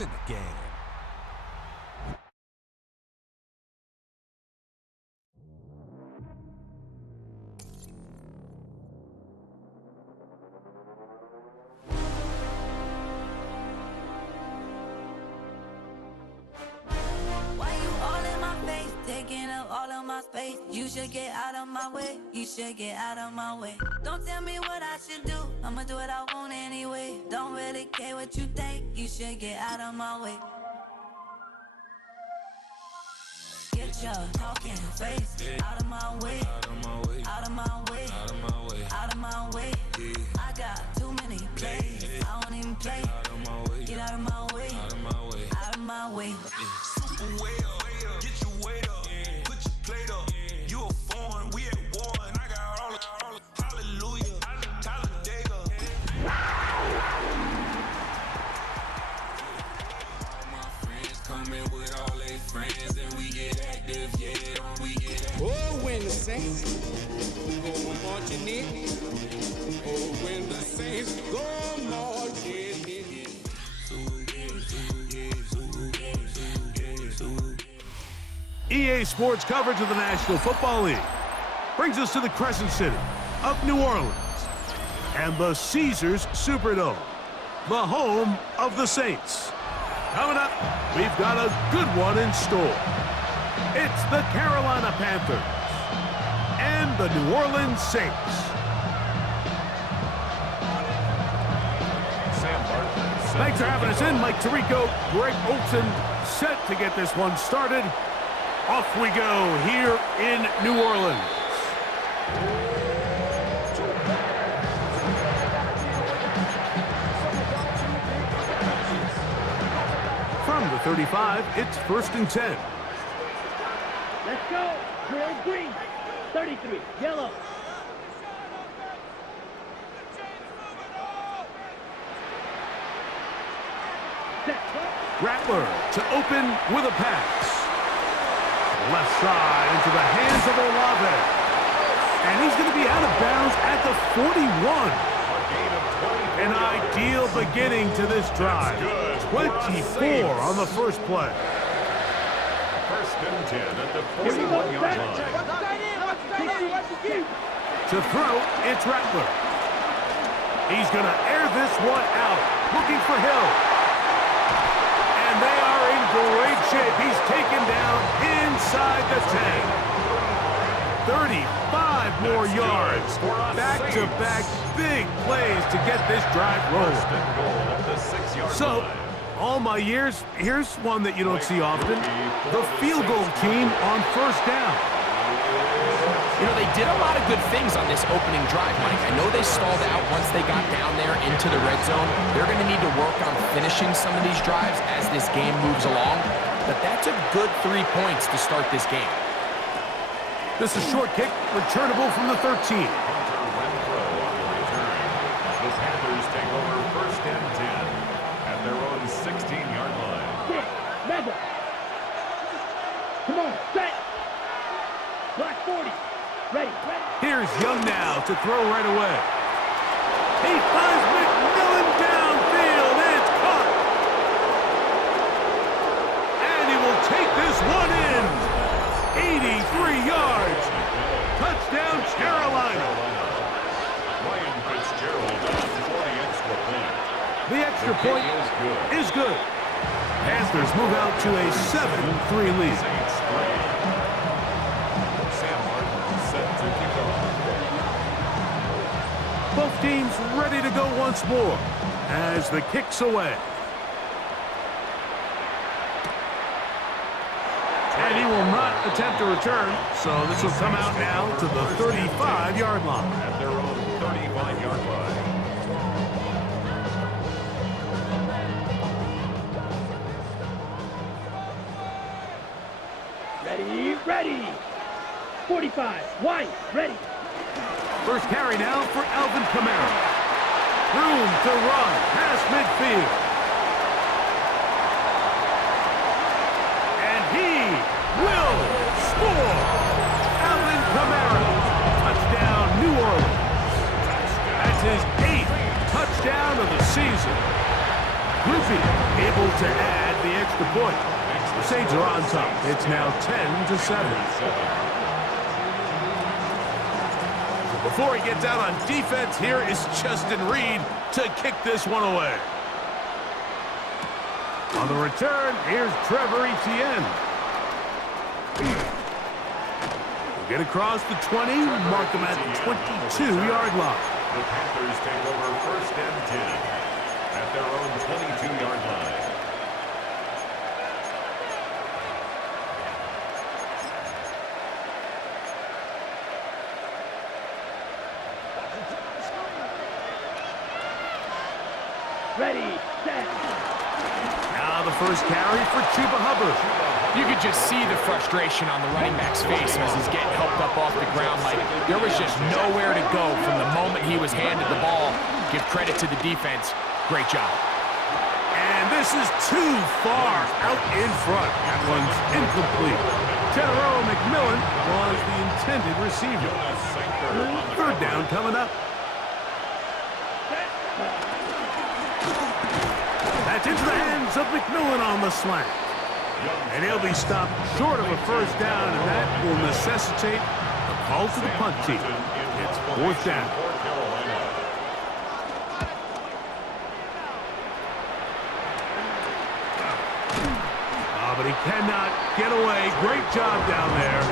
It's in the game. Taking up all of my space. You should get out of my way. You should get out of my way. Don't tell me what I should do. I'ma do what I want anyway. Don't really care what you think. You should get out of my way. Get your talking face out of my way. Out of my way. Out of my way. Out of my way. Out of my way. I got too many plays. I don't even play. Out of my way. Get out of my way. Out of my way. Out of my way. Super way up. Get your weight up. Put your plate up. You a foreign. We at war. And I got all the hallelujah. Talladega. All my friends coming with all their friends. And we get active. Yeah, don't we get active? Oh, when the Saints go marching in. Oh, when the Saints go marching in. EA Sports coverage of the National Football League brings us to the Crescent City of New Orleans and the Caesars Superdome, the home of the Saints. Coming up, we've got a good one in store. It's the Carolina Panthers and the New Orleans Saints. Thanks for having us in. Mike Tirico, Greg Olson, set to get this one started. Off we go here in New Orleans. From the 35, it's 1st and 10. Let's go. Drill green. 33. Yellow. Rattler to open with a pass. Left side into the hands of Olave. And he's going to be out of bounds at the 41. An ideal beginning to this drive. 24 on the first play. 1st and 10 at the 41-yard line. To throw, it's Rattler. He's going to air this one out. Looking for Hill. And they are in great shape. He's taken down inside the 10. 35 more yards. Back-to-back big plays to get this drive rolling. So, all my years, here's one that you don't see often. The field goal team on 1st down. You know, they did a lot of good things on this opening drive, Mike. I know they stalled out once they got down there into the red zone. They're going to need to work on finishing some of these drives as this game moves along. But that's a good 3 points to start this game. This is short kick, returnable from the 13. Hunter Renfro on the return. The Panthers take over 1st and 10 at their own 16-yard line. Level. Come on, set. Black 40. Ready. Here's Young now to throw right away. He finds McMillan downfield. It's caught. And he will take this one in. 83 yards. Touchdown, Carolina. Ryan Fitzgerald for the extra point. The extra point is good. Panthers move out to a 7-3 lead. Saints 3. Both teams ready to go once more as the kick's away. And he will not attempt a return, so this will come out now to the 35-yard line. At their own 35-yard line. Ready. 45. White. Ready. First carry now for Alvin Kamara. Room to run past midfield. And he will score. Alvin Kamara. Touchdown, New Orleans. That's his 8th touchdown of the season. Groupie able to add the extra point. The Saints are on top. It's now 10-7. Before he gets out on defense, here is Justin Reed to kick this one away. On the return, here's Trevor Etienne. Get across the 20, mark him at the 22-yard line. The Panthers take over 1st and 10 at their own 22-yard line. Ready, set. Now the first carry for Chuba Hubbard. You could just see the frustration on the running back's face as he's getting helped up off the ground. Like, there was just nowhere to go from the moment he was handed the ball. Give credit to the defense. Great job. And this is too far out in front. That one's incomplete. Tenero McMillan was the intended receiver. 3rd down coming up. That's into the hands of McMillan on the slant. And he'll be stopped short of a 1st down, and that will necessitate a call to the punt team. It's 4th down. But he cannot get away. Great job down there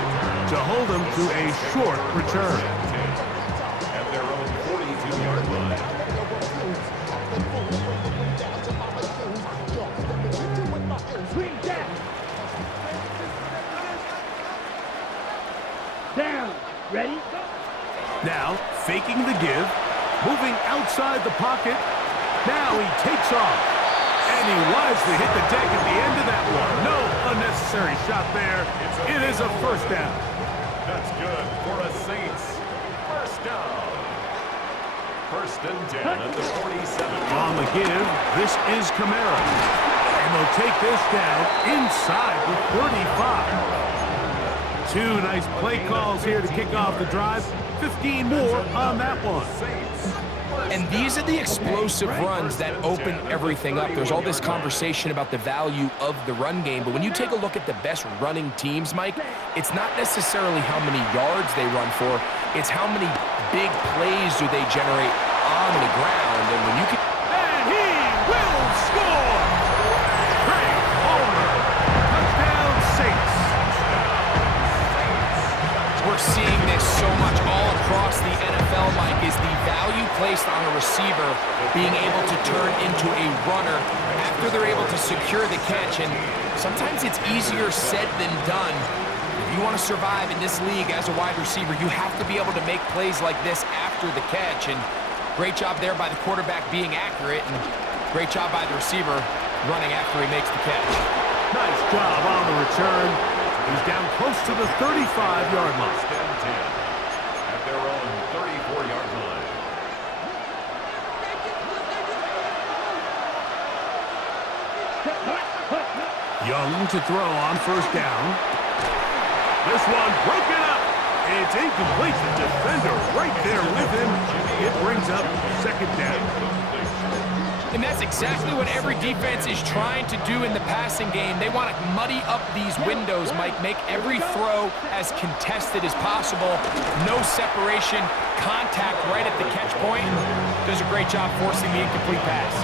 to hold him to a short return. At their own 42-yard line. Swing down. Down. Ready? Go. Now, faking the give, moving outside the pocket. Now he takes off. And he wisely hit the deck at the end of that one. No unnecessary shot there. It is a 1st down. That's good for a Saints 1st down. 1st and 10 at the 47. On the give, this is Kamara. And they'll take this down inside the 35. 2 nice play calls here to kick off the drive. 15 more on that one. And these are the explosive runs that open everything up. There's all this conversation about the value of the run game, but when you take a look at the best running teams, Mike, it's not necessarily how many yards they run for, it's how many big plays do they generate on the ground. And when you can... And he will score! Great homer! Touchdown Saints! We're seeing this so much all across the NFL, Mike, is the value placed on a receiver being able to turn into a runner after they're able to secure the catch. And sometimes it's easier said than done. If you want to survive in this league as a wide receiver, you have to be able to make plays like this after the catch. And great job there by the quarterback being accurate, and great job by the receiver running after he makes the catch. Nice job on the return. He's down close to the 35-yard line. 1st and 10 at their own 34-yard line. Young to throw on 1st down. This one broken up. It's incomplete. The defender right there with him. It brings up 2nd down. And that's exactly what every defense is trying to do in the passing game. They want to muddy up these windows, Mike, make every throw as contested as possible. No separation, contact right at the catch point. Does a great job forcing the incomplete pass.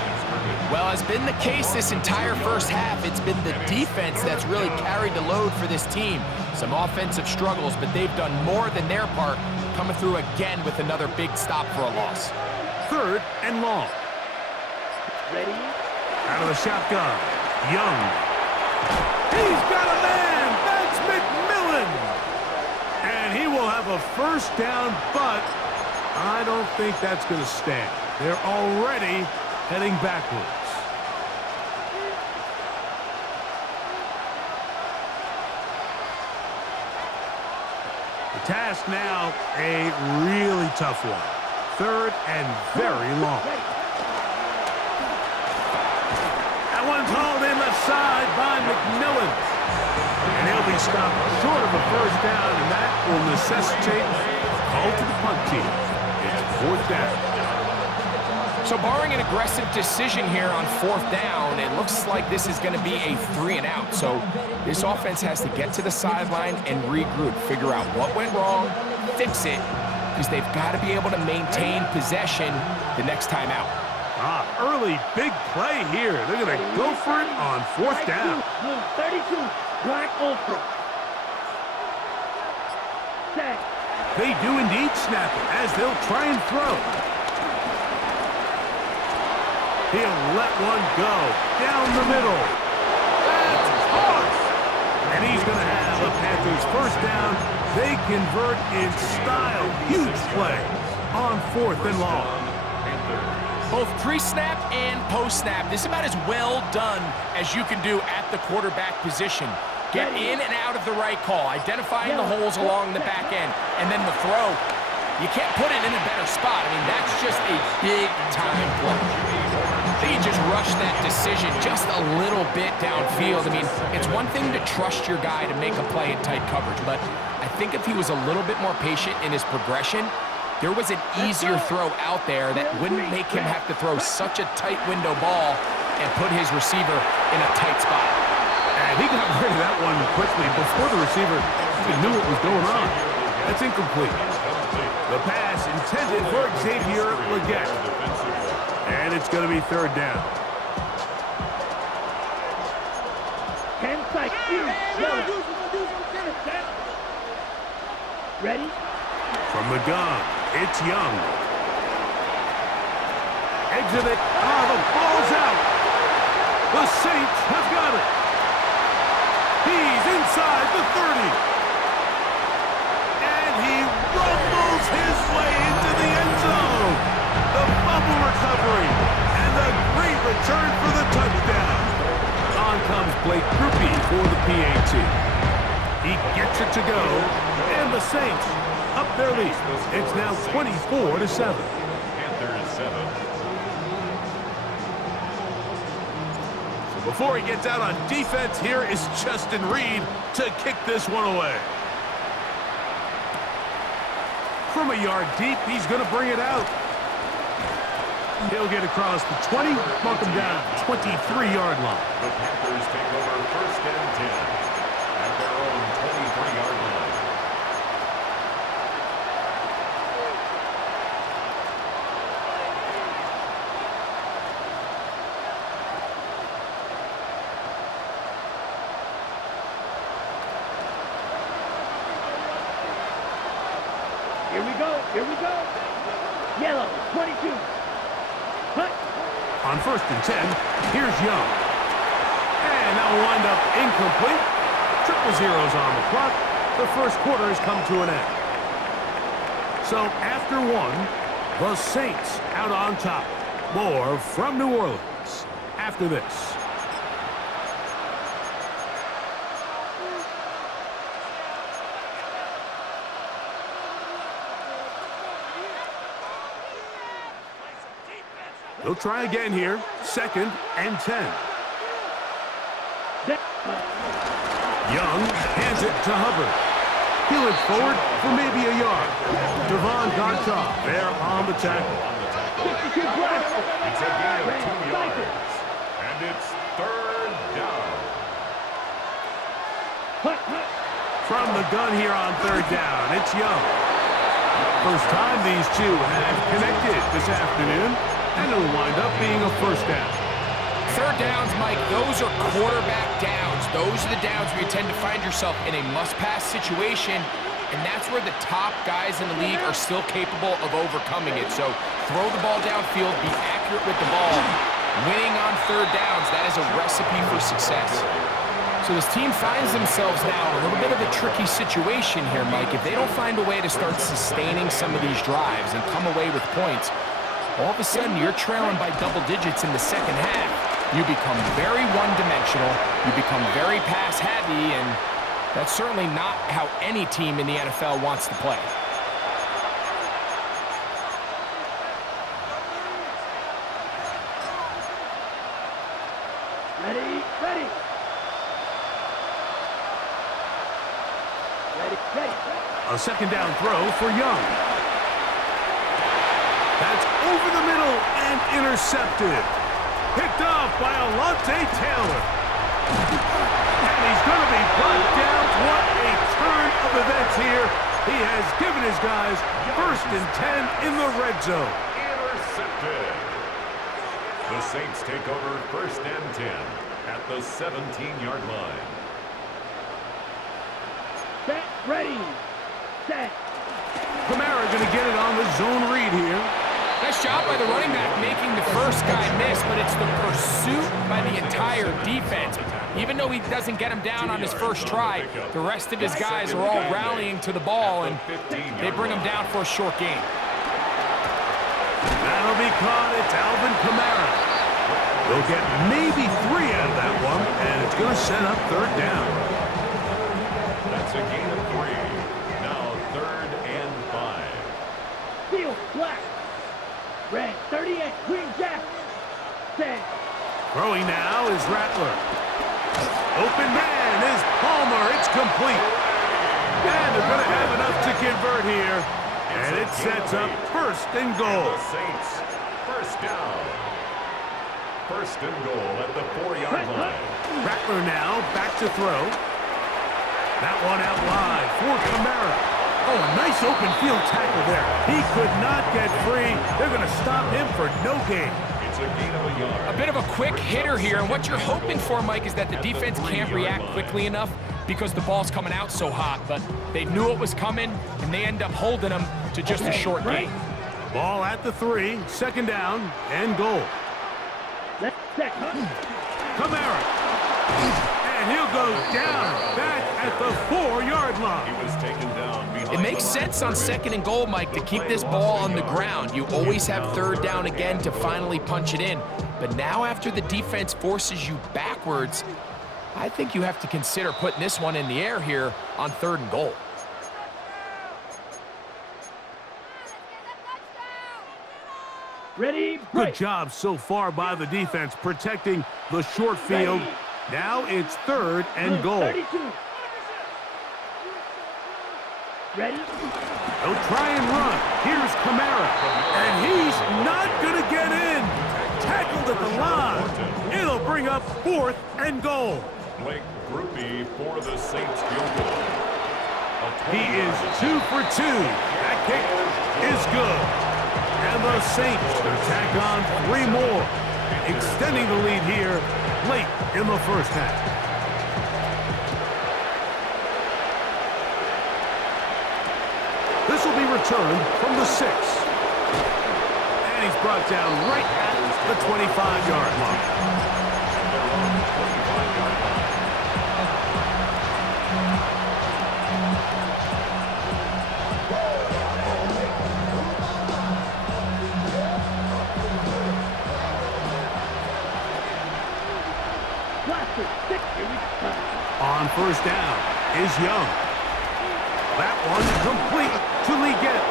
Well, as been the case this entire 1st half, it's been the defense that's really carried the load for this team. Some offensive struggles, but they've done more than their part, coming through again with another big stop for a loss. 3rd and long. Ready? Out of the shotgun. Young. He's got a man. That's McMillan. And he will have a 1st down, but I don't think that's going to stand. They're already heading backwards. The task now, a really tough one. 3rd and very long. That one's hauled in left side by McMillan. And he'll be stopped short of a 1st down, and that will necessitate a call to the punt team. It's 4th down. So barring an aggressive decision here on 4th down, it looks like this is going to be a 3 and out. So this offense has to get to the sideline and regroup, figure out what went wrong, fix it, because they've got to be able to maintain possession the next time out. Early big play here. They're going to go for it on 4th down. 32, black ultra. Set. They do indeed snap it as they'll try and throw. He'll let one go down the middle. That's toss. And he's going to have the Panthers first down. They convert in style. Huge play on 4th and long. Both pre-snap and post-snap, this is about as well done as you can do at the quarterback position. Get in and out of the right call, identifying the holes along the back end, and then the throw. You can't put it in a better spot. I mean, that's just a big-time play. They just rushed that decision just a little bit downfield. I mean, it's one thing to trust your guy to make a play in tight coverage, but I think if he was a little bit more patient in his progression, there was an easier throw out there that wouldn't make him have to throw such a tight window ball and put his receiver in a tight spot. And he got rid of that one quickly before the receiver even knew what was going on. That's incomplete. The pass intended for Xavier Legette. And it's going to be 3rd down. 10 seconds. Ready? From the gun, it's Young. Exit it. The ball's out. The Saints have got it. He's inside the 30. And he rumbles his way into the end zone. The fumble recovery and the great return for the touchdown. On comes Blake Grupe for the PAT. He gets it to go, and the Saints up their lead. It's now 24-7. Panthers 7. So before he gets out on defense, here is Justin Reed to kick this one away. From a yard deep, he's going to bring it out. He'll get across the 20, mark him down 23-yard line. The Panthers take over 1st and 10 at their own 23-yard line. Here we go. Yellow, 22. Hut. On 1st and 10, here's Young. And that will wind up incomplete. 0-0s on the clock. The first quarter has come to an end. So after one, the Saints out on top. More from New Orleans after this. They'll try again here. 2nd and 10. Young hands it to Hubbard. He'll it forward for maybe a yard. Devon Gottschalk there on the tackle. It's a gain of 2 yards. And it's 3rd down. From the gun here on 3rd down, it's Young. First time these two have connected this afternoon, and it'll wind up being a 1st down. 3rd downs, Mike, those are quarterback downs. Those are the downs where you tend to find yourself in a must-pass situation, and that's where the top guys in the league are still capable of overcoming it. So throw the ball downfield, be accurate with the ball. Winning on 3rd downs, that is a recipe for success. So this team finds themselves now in a little bit of a tricky situation here, Mike. If they don't find a way to start sustaining some of these drives and come away with points, all of a sudden you're trailing by double digits in the second half. You become very one-dimensional, you become very pass-heavy, and that's certainly not how any team in the NFL wants to play. Ready. A 2nd down throw for Young. That's over the middle, and intercepted. Picked off by Alontae Taylor. And he's going to be brought down. What a turn of events here. He has given his guys 1st and 10 in the red zone. Intercepted. The Saints take over 1st and 10 at the 17-yard line. Set, ready, set. Kamara going to get it on the zone read here. Nice job by the running back making the first guy miss, but it's the pursuit by the entire defense. Even though he doesn't get him down on his first try, the rest of his guys are all rallying to the ball, and they bring him down for a short gain. That'll be caught. It's Alvin Kamara. They'll get maybe 3 out of that one, and it's going to set up 3rd down. That's a gain of 3. Now 3rd and 5. Steel, black. Red, 38, Green Jack. Set. Throwing now is Rattler. Open man is Palmer. It's complete. And they're going to have enough to convert here. And it sets up 1st and goal. The Saints, 1st down. 1st and goal at the 4-yard line. Rattler now back to throw. That one out wide for Kamara. Oh, a nice open field tackle there. He could not get free. They're going to stop him for no gain. It's a gain of a yard. A bit of a quick hitter here, and what you're hoping for, Mike, is that the defense can't react quickly enough because the ball's coming out so hot, but they knew it was coming, and they end up holding him to just a short gain. Ball at the 3, 2nd down, and goal. Let's set. Kamara. And he'll go down back at the 4-yard line. He was taken down behind. It makes sense on 2nd and goal, Mike, to keep this ball on the ground. You always have 3rd down again to finally punch it in. But now after the defense forces you backwards, I think you have to consider putting this one in the air here on 3rd and goal. Ready, Good break. job so far by the defense protecting the short field. Now it's 3rd and goal. 32. Ready? They'll try and run. Here's Kamara. And he's not going to get in. Tackled at the line. It'll bring up 4th and goal. Blake Groupie for the Saints field goal. He is 2 for 2. That kick is good. And the Saints tack on 3 more, extending the lead here late in the 1st half. This will be returned from the 6. And he's brought down right at the 25-yard line. On 1st down is Young. That one complete to Leggett.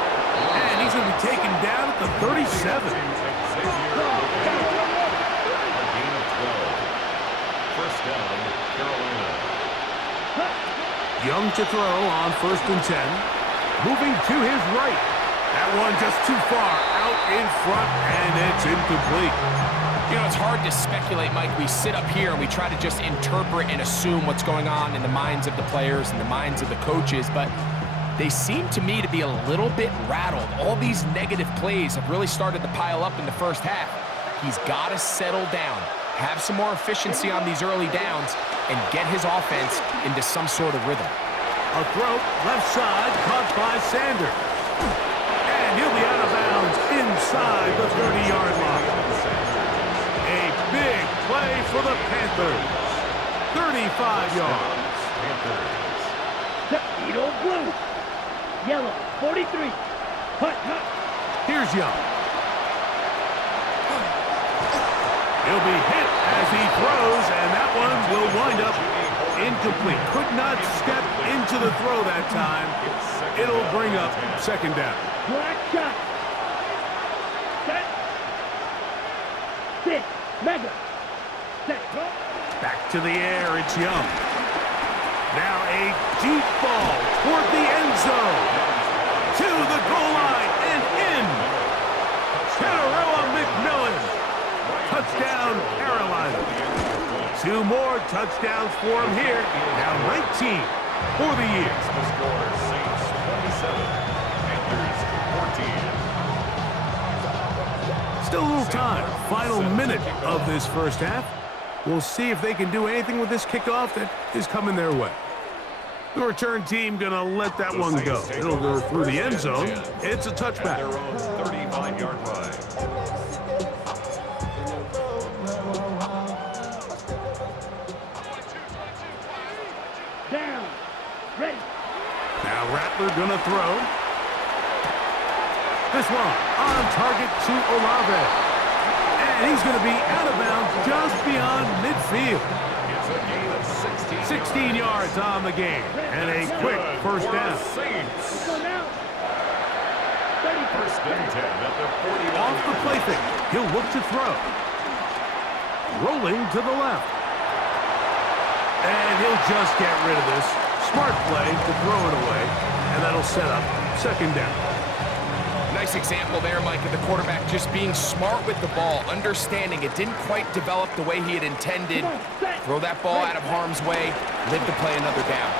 And he's going to be taken down at the 37. A gain of 12. 1st down, Carolina. Young to throw on 1st and 10. Moving to his right. That one just too far out in front, and it's incomplete. You know, it's hard to speculate, Mike. We sit up here and we try to just interpret and assume what's going on in the minds of the players and the minds of the coaches, but they seem to me to be a little bit rattled. All these negative plays have really started to pile up in the 1st half. He's got to settle down, have some more efficiency on these early downs, and get his offense into some sort of rhythm. A throw left side caught by Sanders. And he'll be out of bounds inside the 30-yard line. A big play for the Panthers. 35 yards. Tuxedo blue. Yellow, 43. Hut. Here's Young. He'll be hit as he throws, and that one will wind up incomplete. Could not step into the throw that time. It'll bring up 2nd down. Black shot. Set. Sit. Mega. Set. Back to the air, it's Young. Now a deep ball toward the end zone. To the goal line and in. Tarawa McMillan 2 more touchdowns for him here. Now 19 for the year. The score, Saints 27, Panthers 14. Still a little time. Final minute of this first half. We'll see if they can do anything with this kickoff that is coming their way. The return team gonna let that one go. It'll go through the end zone. It's a touchback. Their own 35-yard line. Down. Ready. Now Rattler gonna throw. This one on target to Olave. And he's gonna be out of bounds just beyond midfield. It's a gain of 16 yards on the game. And a quick first down. Saints. Go now. 30. First and 10 at the 40. Off the play fake. He'll look to throw. Rolling to the left. And he'll just get rid of this. Smart play to throw it away. And that'll set up second down. Nice example there, Mike, of the quarterback just being smart with the ball, understanding it didn't quite develop the way he had intended. Throw that ball out of harm's way, live to play another down.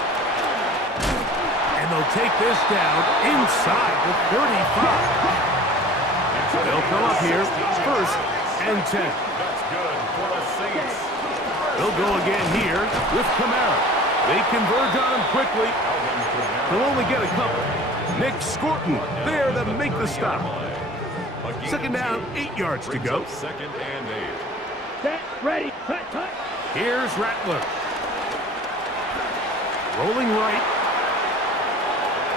And they'll take this down inside the 35. They'll come up here, first and 10. That's good for the Saints. They'll go again here with Kamara. They converge on him quickly. They'll only get a couple. Nick Scorton there to make the stop. Second down, 8 yards to go. Second and 8. Set. Ready. Cut. Cut. Here's Rattler. Rolling right.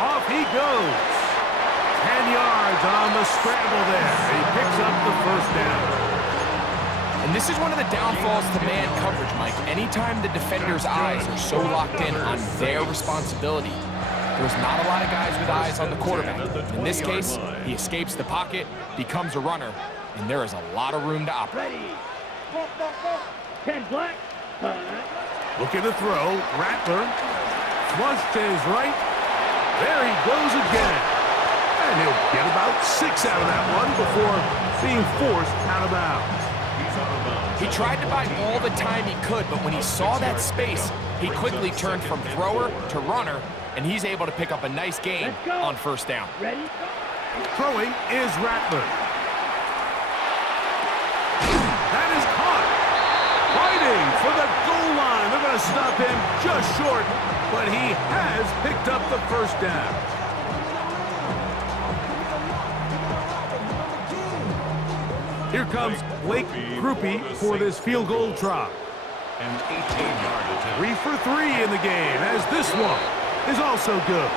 Off he goes. 10 yards on the scramble there. He picks up the first down. And this is one of the downfalls to man coverage, Mike. Anytime the defender's eyes are so locked in on their responsibility, there's not a lot of guys with eyes on the quarterback. In this case, he escapes the pocket, becomes a runner, and there is a lot of room to operate. Ready. 10 black. Looking to throw. Rattler. Flush to his right. There he goes again. And he'll get about 6 out of that one before being forced out of bounds. He tried to buy all the time he could, but when he saw that space, he quickly turned from thrower to runner, and he's able to pick up a nice gain on first down. Ready. Throwing is Rattler. That is caught. Fighting for the goal line. They're going to stop him just short, but he has picked up the first down. Here comes Blake Grupe for this field goal try. An 18-yard attempt. 3 for 3 in the game, as this one is also good.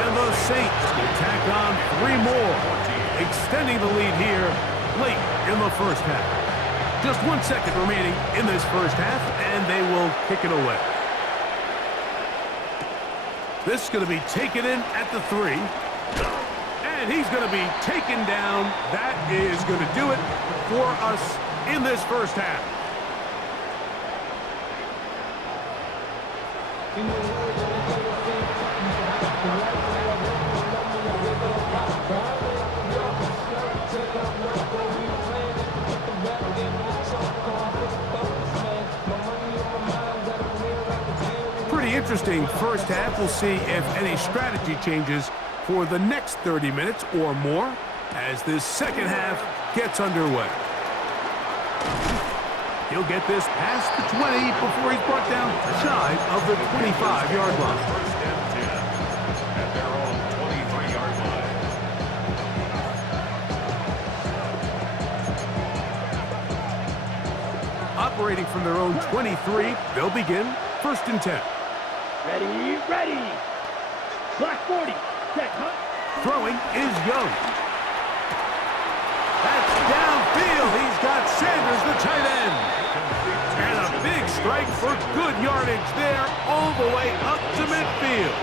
And the Saints will tack on 3 more, extending the lead here late in the first half. Just 1 second remaining in this first half, and they will kick it away. This is going to be taken in at the 3. And he's going to be taken down. That is going to do it for us in this first half. Pretty interesting first half. We'll see if any strategy changes for the next 30 minutes or more as this second half gets underway. He'll get this past the 20 before he's brought down shy of the 25-yard line. First and 10 at their own 23-yard line. Operating from their own 23, they'll begin first and 10. Ready. Ready. Black 40. Set. Cut. Throwing is Young. That's downfield. He's got Sanders, the tight end. And a big strike for good yardage there all the way up to midfield.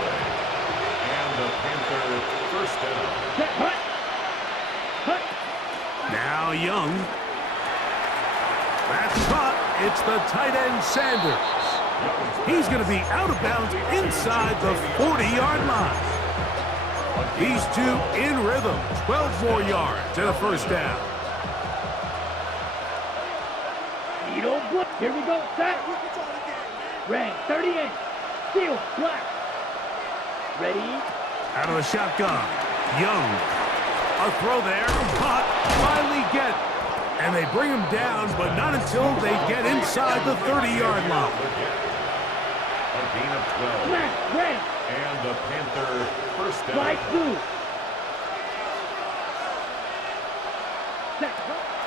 And the Panther first down. Set. Cut. Cut. Now Young. That's caught. It's the tight end Sanders. He's going to be out of bounds inside the 40-yard line. These two in rhythm. 12 more yards and a first down. You don't Here we go, set. Red, 38. Steel, black. Ready? Out of the shotgun. Young. A throw there. Caught. Finally get. And they bring him down, but not until they get inside the 30-yard line. A gain of 12. Smash, red. And the Panther first down. Light blue. Set.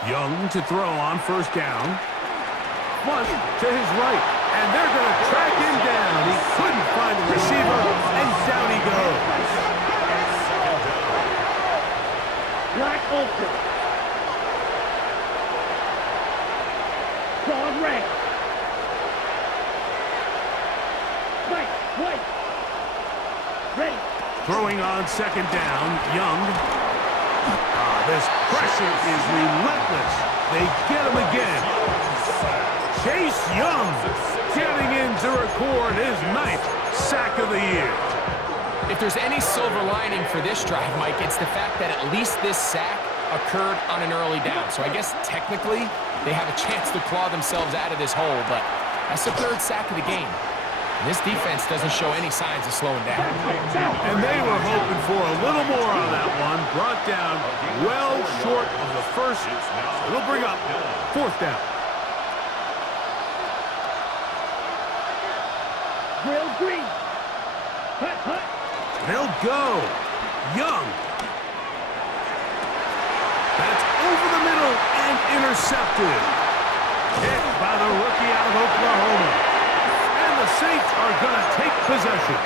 Young to throw on first down. Flush to his right. And they're going to track him down. He couldn't find the receiver, and down he goes. Black ultra. Dog red. White, white. Ready. Throwing on second down. Young. This pressure is relentless. They get him again. Chase Young getting in to record his 9th sack of the year. If there's any silver lining for this drive, Mike, it's the fact that at least this sack occurred on an early down. So I guess technically they have a chance to claw themselves out of this hole, but that's the 3rd sack of the game. And this defense doesn't show any signs of slowing down. And they were hoping for a little more on that one. Brought down well short of the first. It'll bring up 4th down. Grill green. Hut, hut. They'll go. Young. That's over the middle and intercepted. Hit by the rookie out of Oklahoma. And the Saints are going to take possession.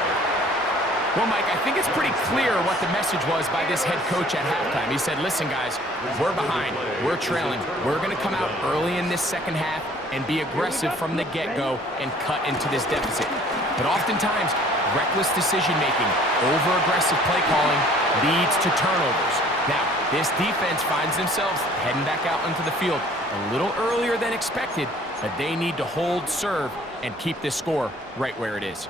Well, Mike, I think it's pretty clear what the message was by this head coach at halftime. He said, listen, guys, we're behind. We're trailing. We're going to come out early in this second half and be aggressive from the get-go and cut into this deficit. But oftentimes, reckless decision-making, over-aggressive play calling leads to turnovers. Now, this defense finds themselves heading back out into the field a little earlier than expected, but they need to hold serve and keep this score right where it is.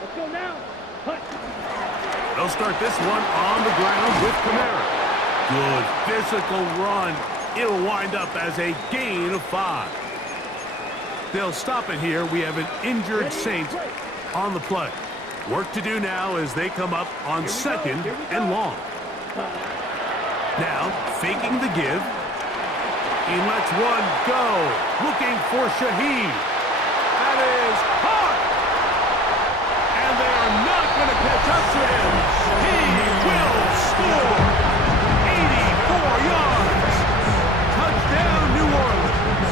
Let's go now. Hut. They'll start this one on the ground with Kamara. Good physical run. It'll wind up as a gain of 5. They'll stop it here. We have an injured Saint on the play. Work to do now as they come up on 2nd and long. Now, faking the give. He lets one go. Looking for Shaheed. That is caught. And they are not going to catch up to him. He will score. 84 yards. Touchdown, New Orleans.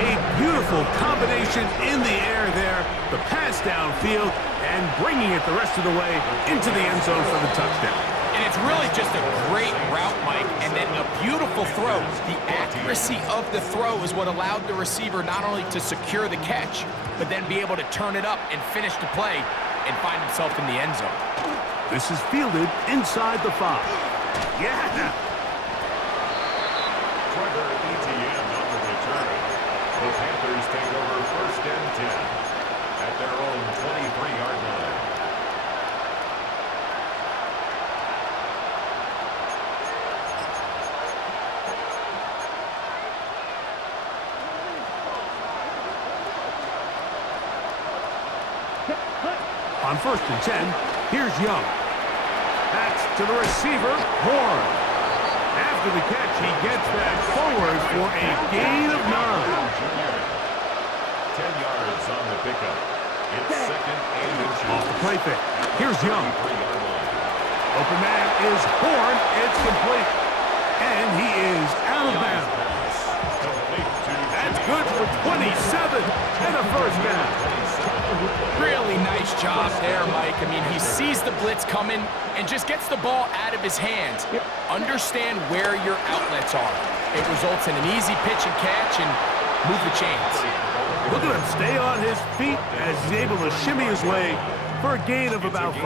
A beautiful combination in the air there. The pass downfield and bringing it the rest of the way into the end zone for the touchdown. And it's really just a great route, Mike, and then a beautiful throw. The accuracy of the throw is what allowed the receiver not only to secure the catch, but then be able to turn it up and finish the play and find himself in the end zone. This is fielded inside the 5. Yeah! Trevor Etienne on the return. The Panthers take over 1st and 10 at their own 23-yard line. On 1st and 10, here's Young. That's to the receiver, Horn. After the catch, he gets back forward for a gain of 9. 10 yards on the pickup. It's 2nd and inches. Off the play fake. Here's Young. Open man is Horn. It's complete. And he is out of bounds. That's good for 27 and a first down. Really nice job there, Mike. I mean, he sees the blitz coming and just gets the ball out of his hands. Understand where your outlets are. It results in an easy pitch and catch and move the chains. Look at him stay on his feet as he's able to shimmy his way for a gain of about 5.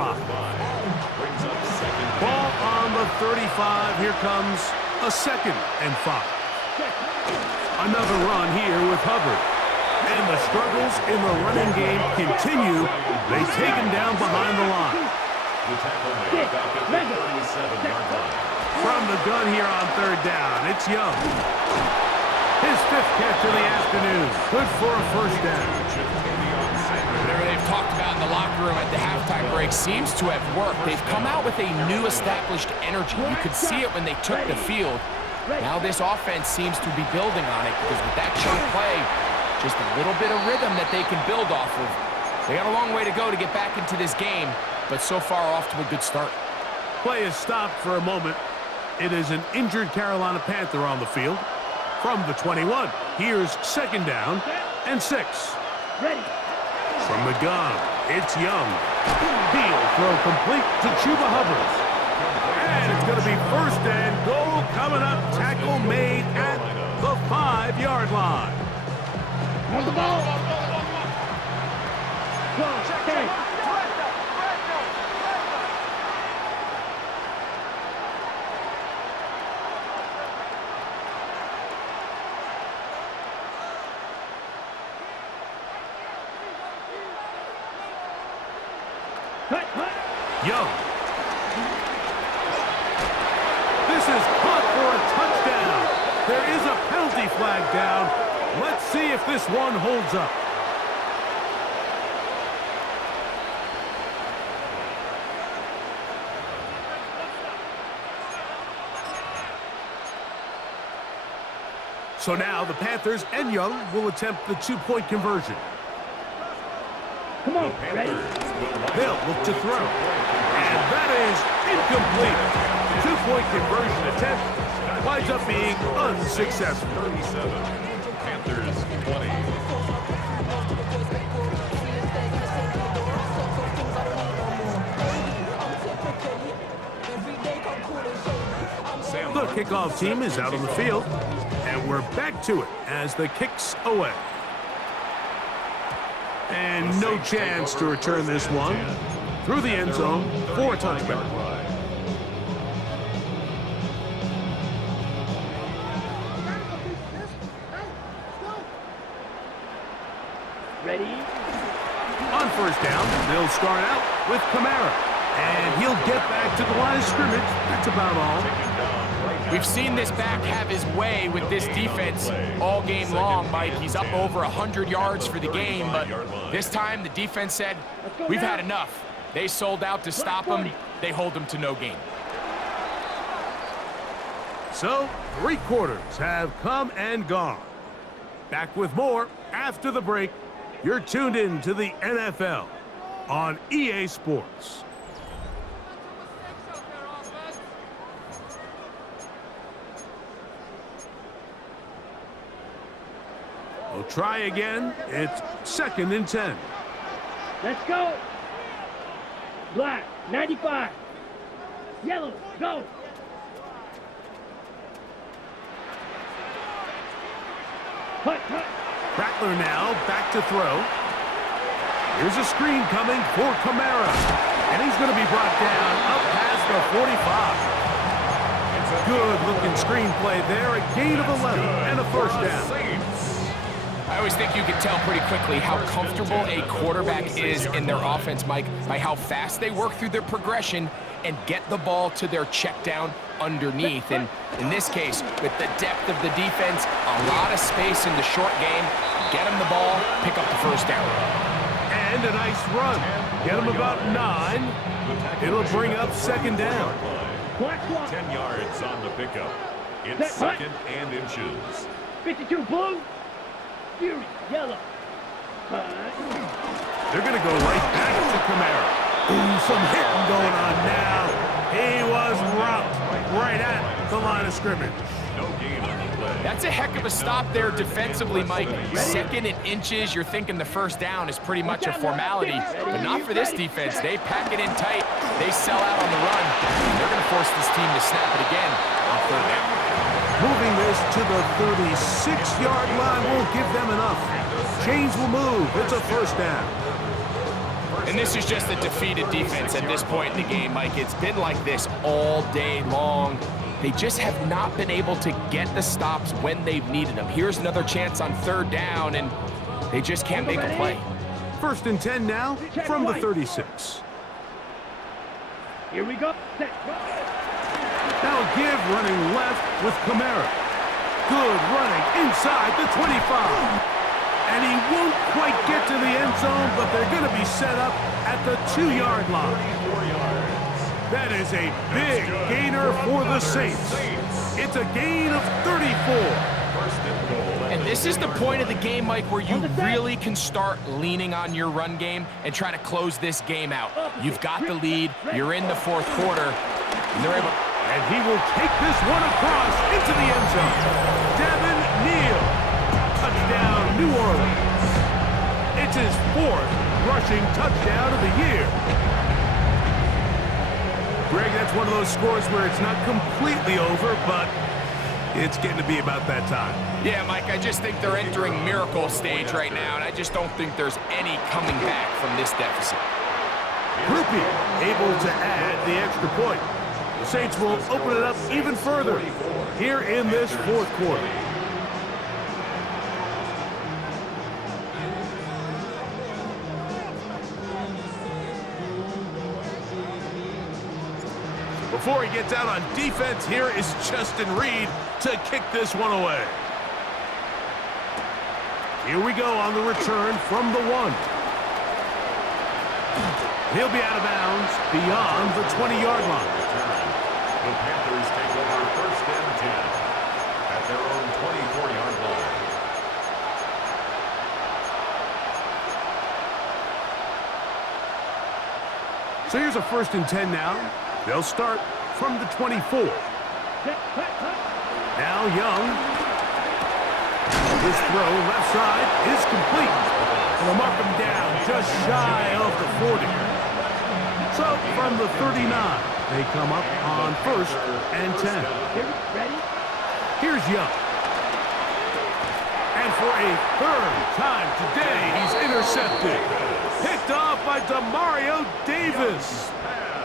Ball on the 35. Here comes a 2nd and 5. Another run here with Hubbard. And the struggles in the running game continue. They take him down behind the line. The tackle made back at the 37-yard line. From the gun here on third down, it's Young. His 5th catch of the afternoon. Good for a first down. Whatever they've talked about in the locker room at the halftime break seems to have worked. They've come out with a new established energy. You could see it when they took the field. Now this offense seems to be building on it because with that chunk play, just a little bit of rhythm that they can build off of. They got a long way to go to get back into this game, but so far off to a good start. Play is stopped for a moment. It is an injured Carolina Panther on the field. From the 21, here's 2nd down and 6. Ready. From the gun, it's Young. He'll throw complete to Chuba Hubbard. And it's going to be 1st and goal coming up. Tackle made at the 5-yard line. On the ball. Go. Okay. Young. This is caught for a touchdown. There is a penalty flag down. Let's see if this one holds up. So now the Panthers and Young will attempt the 2-point conversion. Come on, ready? They'll look to throw. And that is incomplete. 2-point conversion attempt winds up being unsuccessful. 37. Panthers 20. The kickoff team is out on the field, and we're back to it as the kick's away. And no chance to return this one through the end zone for a touchback. Ready? On 1st down, they'll start out with Kamara. And he'll get back to the line of scrimmage. That's about all. We've seen this back have his way with this defense all game long, Mike. He's up over 100 yards for the game, but this time the defense said, we've had enough. They sold out to stop him. They hold him to no gain. So, 3 quarters have come and gone. Back with more after the break. You're tuned in to the NFL on EA Sports. We'll try again. It's 2nd and 10. Let's go. Black, 95. Yellow, go. Hut. Rattler now back to throw. Here's a screen coming for Kamara. And he's going to be brought down up past the 45. Good-looking screen play there. A gain of 11 and a 1st down. I always think you can tell pretty quickly how comfortable a quarterback is in their offense, Mike, by how fast they work through their progression and get the ball to their check down underneath. And in this case, with the depth of the defense, a lot of space in the short game, get them the ball, pick up the 1st down. And a nice run. Get them about 9. It'll bring up 2nd down. 10 yards on the pickup. It's 2nd and inches. 52 blue. Fury, yellow. They're going to go right back to Kamara. Ooh, some hitting going on now. He was rocked right at the line of scrimmage. No gain on the play. That's a heck of a stop there defensively, Mike. 2nd and inches, you're thinking the 1st down is pretty much a formality, but not for this defense. They pack it in tight. They sell out on the run. They're going to force this team to snap it again on 3rd down. Moving this to the 36-yard line won't give them enough. Chains will move. It's a 1st down. And this is just a defeated defense at this point in the game, Mike. It's been like this all day long. They just have not been able to get the stops when they've needed them. Here's another chance on 3rd down, and they just can't make a play. 1st and 10 now from the 36. Here we go. Set. Now a give running left with Kamara. Good running inside the 25. And he won't quite get to the end zone, but they're going to be set up at the 2-yard line. That is a big gainer for the Saints. It's a gain of 34. And this is the point of the game, Mike, where you really can start leaning on your run game and trying to close this game out. You've got the lead. You're in the fourth quarter. And they're able. And he will take this one across into the end zone. Devin Neal. Touchdown, New Orleans. It's his 4th rushing touchdown of the year. Greg, that's one of those scores where it's not completely over, but it's getting to be about that time. Yeah, Mike, I just think they're entering miracle stage right now, and I just don't think there's any coming back from this deficit. Groupie able to add the extra point. The Saints will open it up even further here in this fourth quarter. Before he gets out on defense, here is Justin Reed to kick this one away. Here we go on the return from the 1. He'll be out of bounds beyond the 20-yard line. The Panthers take over first and 10 at their own 24-yard line. So here's a 1st and 10 now. They'll start from the 24. Now Young. His throw left side is complete. And they'll mark him down just shy of the 40. So from the 39, they come up on 1st and 10. Here's Young. And for a 3rd time today, he's intercepted. Picked off by Demario Davis.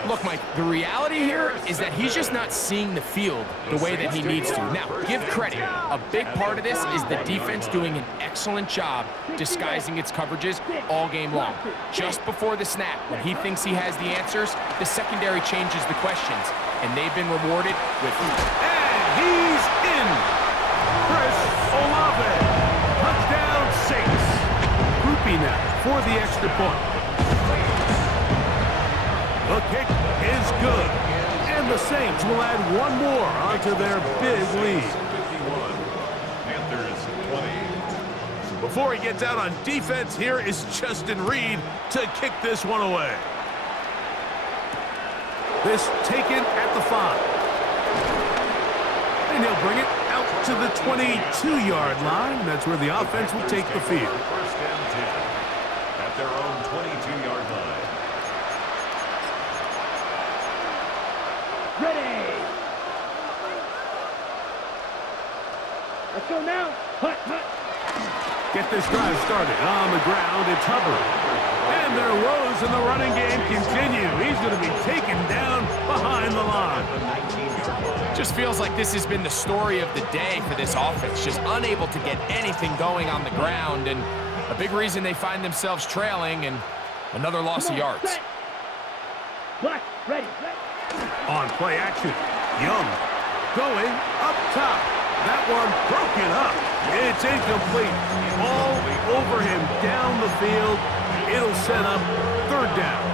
Look, Mike, the reality here is that he's just not seeing the field the way that he needs to. Now, give credit. A big part of this is the defense doing an excellent job disguising its coverages all game long. Just before the snap, when he thinks he has the answers, the secondary changes the questions, and they've been rewarded with... And he's in! Chris Olave. Touchdown Saints. Groupie now for the extra point. The kick is good. And the Saints will add one more onto their big lead. 51. Panthers 20. Before he gets out on defense, here is Justin Reed to kick this one away. This taken at the 5. And he'll bring it out to the 22-yard line. That's where the offense will take the field. First and 10 at their own 22-yard line. Ready. Let's go now. Hut, hut. Get this drive started on the ground. It's Hubbard. And their woes in the running game continue. He's going to be taken down behind the line. Just feels like this has been the story of the day for this offense. Just unable to get anything going on the ground. And a big reason they find themselves trailing and another loss of yards. Set. Black, ready. On play action, Young going up top. That one broken up. It's incomplete. All over him down the field. It'll set up 3rd down.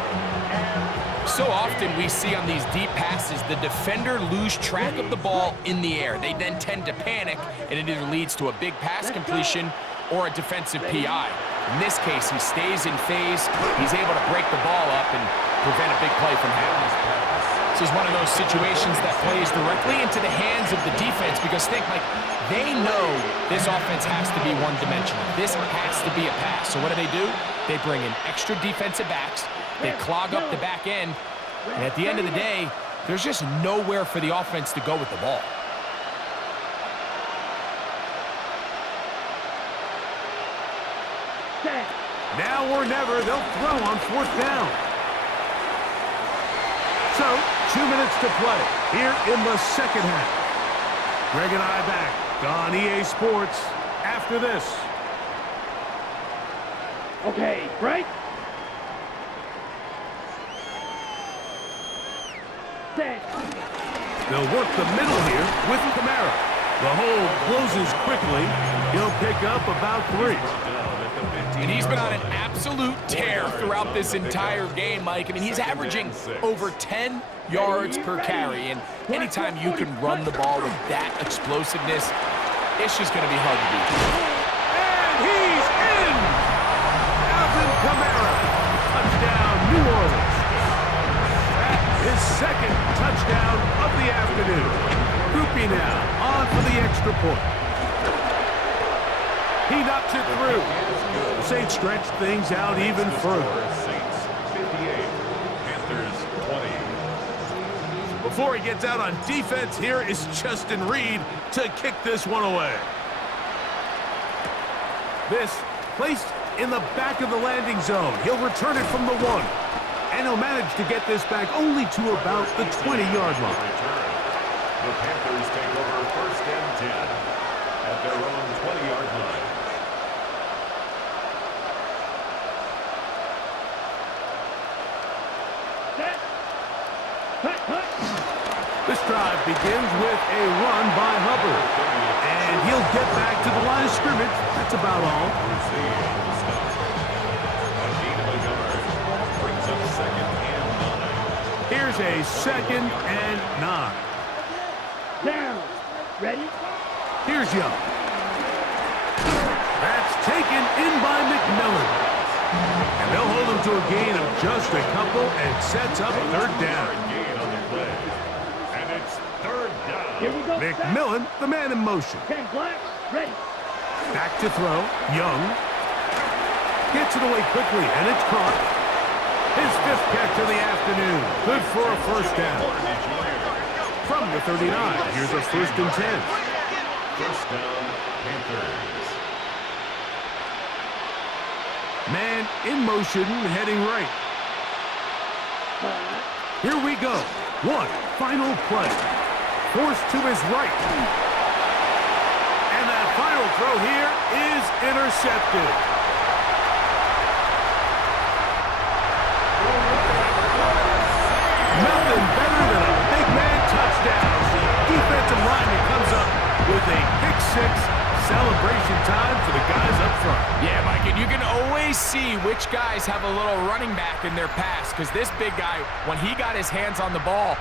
So often we see on these deep passes, the defender lose track of the ball in the air. They then tend to panic, and it either leads to a big pass completion or a defensive PI. In this case, he stays in phase. He's able to break the ball up and prevent a big play from happening. This is one of those situations that plays directly into the hands of the defense because think, like, they know this offense has to be one-dimensional. This has to be a pass. So what do? They bring in extra defensive backs. They clog up the back end. And at the end of the day, there's just nowhere for the offense to go with the ball. Now or never, they'll throw on 4th down. So, 2 minutes to play here in the 2nd half. Greg and I back on EA Sports after this. Okay, break. Set. They'll work the middle here with Kamara. The hole closes quickly. He'll pick up about 3. And he's been on an absolute tear throughout this entire game, Mike. I mean, he's averaging over 10 yards per carry. And anytime you can run the ball with that explosiveness, it's just going to be hard to beat. And he's in! Alvin Kamara. Touchdown, New Orleans. His second touchdown of the afternoon. Groupie now on for the extra point. He knocks it through. The Saints stretch things out even further. Saints 58, Panthers 20. Before he gets out on defense, here is Justin Reed to kick this one away. This placed in the back of the landing zone. He'll return it from the 1. And he'll manage to get this back only to about the 20-yard line. The Panthers take over 1st and 10 at their own 20-yard line. Set. Cut, cut. This drive begins with a run by Hubbard. And he'll get back to the line of scrimmage. That's about all. Here's a 2nd and 9. Down. Ready? Here's Young. That's taken in by McMillan. And they'll hold him to a gain of just a couple and sets up 3rd down. And it's 3rd down. Here we go. McMillan, the man in motion. 10 black. Ready. Back to throw. Young. Gets it away quickly, and it's caught. His 5th catch of the afternoon. Good for a 1st down. From the 39, here's a 1st and 10. 1st down, Panthers. Man in motion, heading right. Here we go. One final play. Forced to his right. And that final throw here is intercepted. Nothing better than a big man touchdown. The defensive lineman comes up with a pick 6. Celebration time for the guys up front. Yeah, Mike, and you can always see which guys have a little running back in their pass, because this big guy, when he got his hands on the ball,